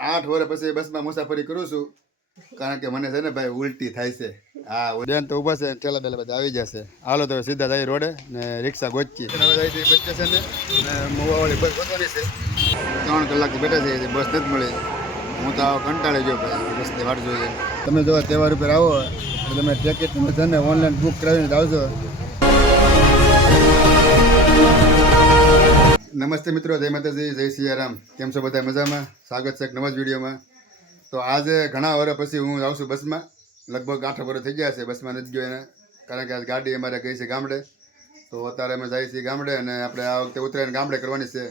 8 વર્ષ પછી બસમાં મુસાફરી કરું છું કારણ કે મને છે ને ભાઈ ઉલટી થાય છે. હા બેન તો ઊભા છે, ઠેલા બેલા બધા આવી જશે. હાલો તો સીધા જાય રોડે ને રિક્ષા ગોચી હવે જાય છે બસ સ્ટેશન ને મોવાવાળી બસ ગોતવાની છે. 3 કલાકથી બેઠા છે, બસ નથી મળી. હું તો કંટાળી ગયો ભાઈ બસની વાટ જોઈએ. તમે જો તહેવાર ઉપર આવો તો તમે ટિકિટ છે ને ઓનલાઈન બુક કરાવીને આવજો. નમસ્તે મિત્રો, જય માતાજી, જય સિયારામ. કેમ છો બધા? મજામાં? સ્વાગત છે એક નવા જ વિડીયોમાં. તો આજે ઘણા વર્ષ પછી હું જાઉં છું બસમાં. લગભગ 8 વર્ષ થઈ ગયા છે બસમાં નથી ગયો એને, કારણ કે આ ગાડી અમારે ગઈ છે ગામડે. તો અત્યારે અમે જઈએ છીએ ગામડે અને આપણે આ વખતે ઉત્તરાયણ ગામડે કરવાની છે.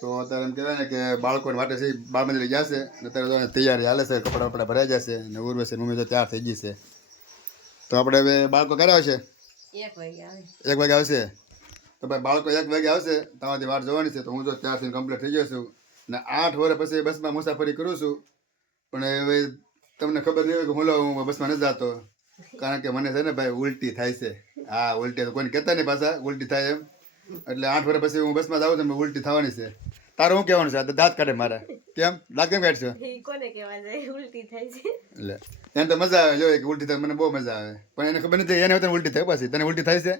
તો અત્યારે એમ કહેવાય ને કે બાળકોને વાટે છે, બાળ મંદિરે જશે. અત્યારે તૈયારી હાલે છે, કપડાં વપડા ભરાઈ જશે અને ઉર્વશી મમ્મી તો તૈયાર થઈ ગઈ છે. તો આપણે હવે બાળકો ક્યારે આવશે? 1 વાગે આવશે. તો ભાઈ બાળકો 1 વાગે આવશે, તમારી વાર જોવાની છે. તો હું જો ત્યારથી કમ્પ્લીટ થઈ ગયો છું ને 8 વર્ષ પછી બસમાં મુસાફરી કરું છું. પણ હવે તમને ખબર નહીં હોય કે હું બસમાં નથી જતો, કારણ કે મને છે ને ભાઈ ઉલટી થાય છે. હા ઉલટી તો કોઈને કહેતા નહીં પાછા ઉલટી થાય એમ. એટલે 8 વર્ષ પછી હું બસમાં જાઉં તો ઉલટી થવાની છે. તારું શું કહેવાનું છે? દાંત કાઢે મારા. કેમ દાંત કેમ કાઢશો? કોને કહેવા જાય ઉલટી થાય છે? એટલે એને તો મજા આવે, જોઈએ કે ઉલટી થાય, મને બહુ મજા આવે. પણ એને ખબર નથી એને તને ઉલટી થાય. પાછી તને ઉલટી થાય છે?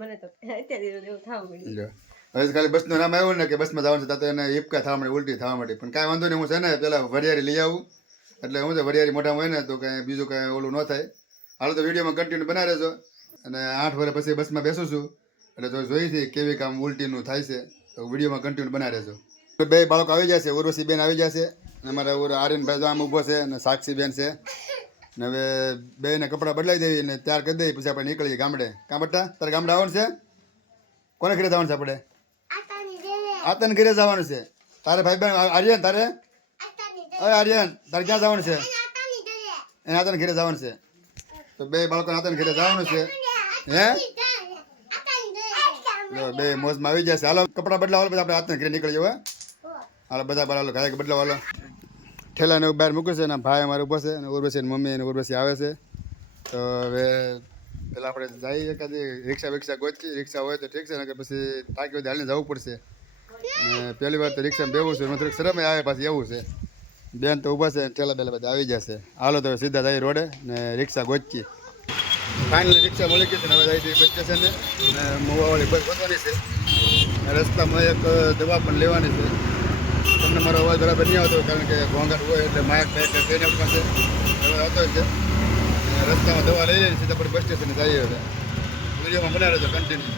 મને તો અત્યારે એવું થવા મળ્યું. હવે ખાલી બસનું નામ આવ્યું ને કે બસમાં જવાનું છે, તો એને હિપકા થવા માંડી, ઉલટી થવા માંડી. પણ કાંઈ વાંધો નહીં, હું છે ને પેલા વરિયાળી લઈ આવું. એટલે હું છે વરિયાળી મોઢામાં હોય ને તો કાંઈ બીજું કાંઈ ઓલું ન થાય. હાલ તો વિડીયોમાં કન્ટિન્યુ બનાવી રહેજો. અને 8 વર્ષ પછી બસમાં બેસું છું એટલે જોઈ છે કેવી કામ ઉલટીનું થાય છે. તો વિડીયોમાં કન્ટિન્યુ બનાવી રહેજો. બે બાળકો આવી જશે, ઉર્વશી બેન આવી જશે અને અમારા આર્યનભાઈ તો આમ ઊભો છે અને સાક્ષી બેન છે. ને હવે બેને કપડાં બદલાવી દેવી ને તૈયાર કરી દઈએ, પછી આપણે નીકળીએ ગામડે. કાં બટા તારે ગામડે આવવાનું છે? કોને ઘરે જવાનું છે આપણે? આતન ઘરે જવાનું છે. તારે ભાઈ બેન આર્યન, તારે હવે આર્યન તારે ક્યાં જવાનું છે? એને આતન ઘરે જવાનું છે. તો બે બાળકોને આતન ઘરે જવાનું છે. હે બે મોજમાં આવી જશે. હાલો કપડાં બદલાવો, પછી આપણે આતન ઘરે નીકળી જવું. હાલો બધા હાલો ઘરે બદલાવો. હાલો ઠેલાને બહાર મૂક્યું છે ને ભાઈ અમારે ઊભો છે અને ઉર્વશી મમ્મી અને ઉર્વશી આવે છે. તો હવે પેલા આપણે જઈએ એકાદી રિક્ષા ગોચી. રિક્ષા હોય તો ઠીક છે, ને કે પછી થાકી હોય હાલીને જવું પડશે. ને પહેલી વાર તો રિક્ષામાં બેવું છે, થોડીક શરમ આવે પાછી એવું છે. બેન તો ઊભા છે, ઠેલા બેલા બધા આવી જશે. હાલો તો સીધા જઈએ રોડે ને રિક્ષા ગોચી. ફાઇનલી રિક્ષા મળી ગઈ છે ને હવે જાય છે બસ સ્ટેશને અને મોવાવાળી બસ ગોતવાની છે. રસ્તામાં એક દવા પણ લેવાની છે. તમને મારો અવાજ બરાબર નહીં આવતો કારણ કે ઘોંઘાટ હોય એટલે માયક ટ્રેન પાસે હવે આવતો છે. રસ્તામાં દવા લઈ લઈને સીધા પણ બસ સ્ટેશને જઈએ. હવે વિડીયોમાં બનાવી રહેજો કન્ટિન્યુ.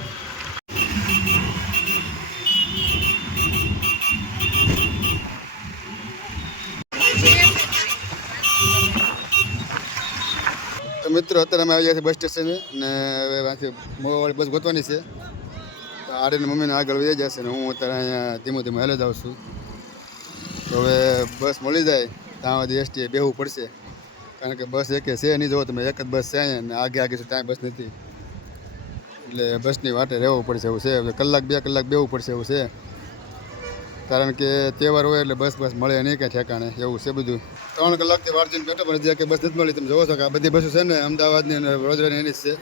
તો મિત્રો અત્યારે અમે આવી ગયા છીએ બસ સ્ટેશને ને હવે ત્યાંથી મોવાવાળી બસ ગોતવાની છે. તો આર્યન મમ્મીને આગળ વહી જશે ને હું અત્યારે અહીંયા ધીમું હેલો જાઉં છું. તો હવે બસ મળી જાય ત્યાં સુધી એસટીએ બેહવું પડશે, કારણ કે બસ એક છે નહીં. જોવો તમે એક જ બસ છે અહીંયા ને આગે છે, ત્યાં બસ નથી. એટલે બસની વાટે રહેવું પડશે એવું છે. હવે કલાક 2 કલાક બેહવું પડશે એવું છે, કારણ કે તહેવાર હોય એટલે બસ મળે નહીં કાંઈ ઠેકાણે એવું છે બધું. 3 કલાકથી વારજીને બેઠો પણ હજી કે બસ નથી મળી. તમે જોવો છો કે આ બધી બસો છે ને અમદાવાદની અને વડોદરાની એની જ છે.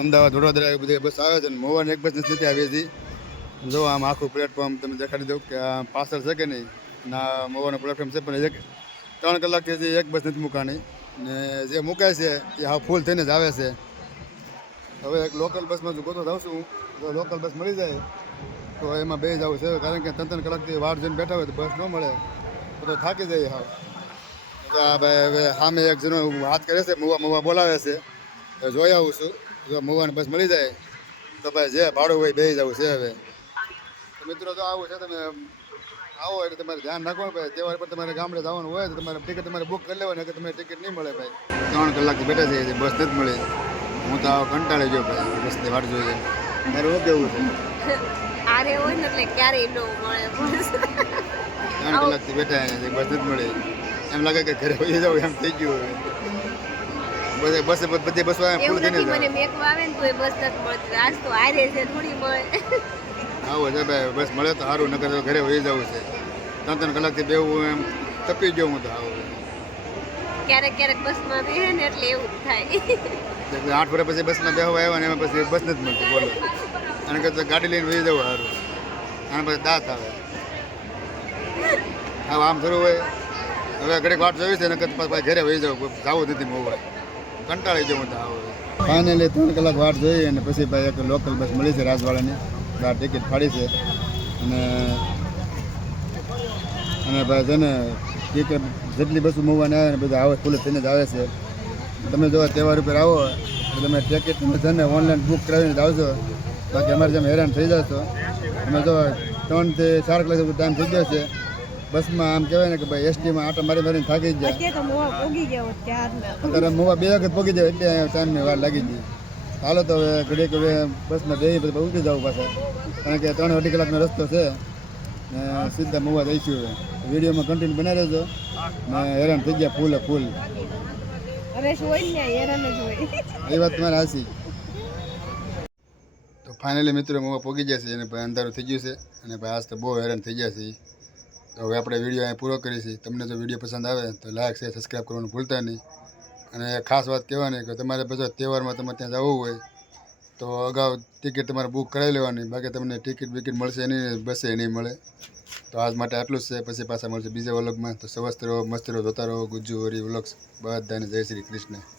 અમદાવાદ વડોદરા એ બધી બસ આવે છે ને મોવાની એક બસ નથી આવી હતી. જો આમ આખું પ્લેટફોર્મ તમે દેખાડી દઉં કે આ પાછળ છે કે નહીં ના મોવાનો પ્લેટફોર્મ છે, પણ 3 કલાકથી હજી એક બસ નથી મૂકાણી. ને જે મુકાય છે એ હા ફૂલ થઈને જ આવે છે. હવે એક લોકલ બસમાં જો ગોતો જાઉં છું, જો લોકલ બસ મળી જાય તો એમાં બે જવું છે, કારણ કે 3 કલાકથી વાર જોઈને બેઠા હોય તો બસ ન મળે તો થાકી જાય. હા તો આ ભાઈ હવે સામે એક જણો હાથ કરે છે, મુવા બોલાવે છે. તો જોઈ આવું છું, જો મુવાની બસ મળી જાય તો ભાઈ જે ભાડું હોય બે જવું છે. હવે તો મિત્રો જો આવું છે, તમે આવો એટલે તમારે ધ્યાન રાખવાનું ભાઈ. તહેવાર પર તમારે ગામડે જવાનું હોય તો તમારે ટિકિટ તમારે બુક કરી લેવાની, કે તમને ટિકિટ નહીં મળે ભાઈ. 3 કલાકથી બેઠા છે, બસ નથી મળી. હું તો કંટાળી ગયો ભાઈ બસની વાટ જોઈએ. મારું શું કેવું છે? આરે હોય ને એટલે ક્યારેય ન મળે બસ. 3 કલાકથી બેઠા બસ નથી મળી. એમ લાગે કે ઘરે વહી જાવ એમ થઈ ગયું. હવે બધી બસો ફૂલ થઈને મને મેકવા આવે ને તો એ બસ નથી મળતી. આજ તો આરે છે થોડી મળે. આવો છે ભાઈ, બસ મળે તો સારું, નકર તો ઘરે વહી જવું છે. 3 કલાકથી બેવું એમ તપી ગયો હું તો. આવું ક્યારેક બસમાં બેહે ને એટલે એવું જ થાય. 8 વર્ષ પછી બસમાં બેહવા આવ્યા ને એમાં પછી બસ નથી મળતી. બોલો, અને કરતા ગાડી લઈને વહી જવું સારું. અને પછી દાંત આવે. હા આમ થયું હોય હવે ઘડીક વાટ જોઈ છે ને પાછા ઘરે વહી જાવ જવું નથી મોવા કંટાળી જવું તો આવો ફાઇનલી 3 કલાક વાટ જોઈ અને પછી ભાઈ એક લોકલ બસ મળી છે રાજવાળાની આ ટિકિટ ફાડી છે અને ભાઈ છે ને ટિકિટ જેટલી બસો મૂવવાની આવે ને બધા આવે ફૂલ થઈને જ આવે છે તમે જો તહેવાર ઉપર આવો તો તમે ટિકિટ છે ને ઓનલાઈન બુક કરાવીને જ આવજો બાકી અમારે જેમ હેરાન થઈ જશો અમે જો 3 થી 4 કલાક સુધી ટાઈમ થઈ ગયો છે બસમાં આમ કહેવાય ને કે ભાઈ એસટીમાં આટા મારી મારીને થાકી જ જાય અત્યારે મોવા 2 વખત પગી જાય એટલે ટાઈમની વાર લાગી ગઈ હાલો તો હવે ઘડીક હવે બસમાં બેસી પછી ઉતરી જવું પાછા કારણ કે 3 કલાકનો રસ્તો છે ને સીધા મોવા જઈશું હવે વિડીયોમાં કન્ટિન્યુ બનાવી રહેજો ને હેરાન થઈ ગયા ફૂલ એ વાત તમારે હાસી તો ફાઇનલી મિત્રો મોવા પહોંચી ગયા છે અને ભાઈ અંધારું થઈ ગયું છે અને ભાઈ આજ તો બહુ હેરાન થઈ ગયા છે તો હવે આપણે વિડીયો અહીં પૂરો કરીશું તમને જો વિડીયો પસંદ આવે તો લાઈક શેર સબસ્ક્રાઈબ કરવાનું ભૂલતા નહીં અને ખાસ વાત કહેવાની કે તમારે બધા તહેવારમાં તમારે ત્યાં જવું હોય તો અગાઉ ટિકિટ તમારે બુક કરાવી લેવાની બાકી તમને ટિકિટ વિકિટ મળશે નહીં બસે નહીં મળે તો આજ માટે આટલું જ છે પછી પાછા મળશે બીજા વ્લોગમાં તો સ્વસ્થ રહો મસ્ત રહો જોતા રહો ગુજ્જુ વરી વ્લોગ્સ બધાને જય શ્રી કૃષ્ણ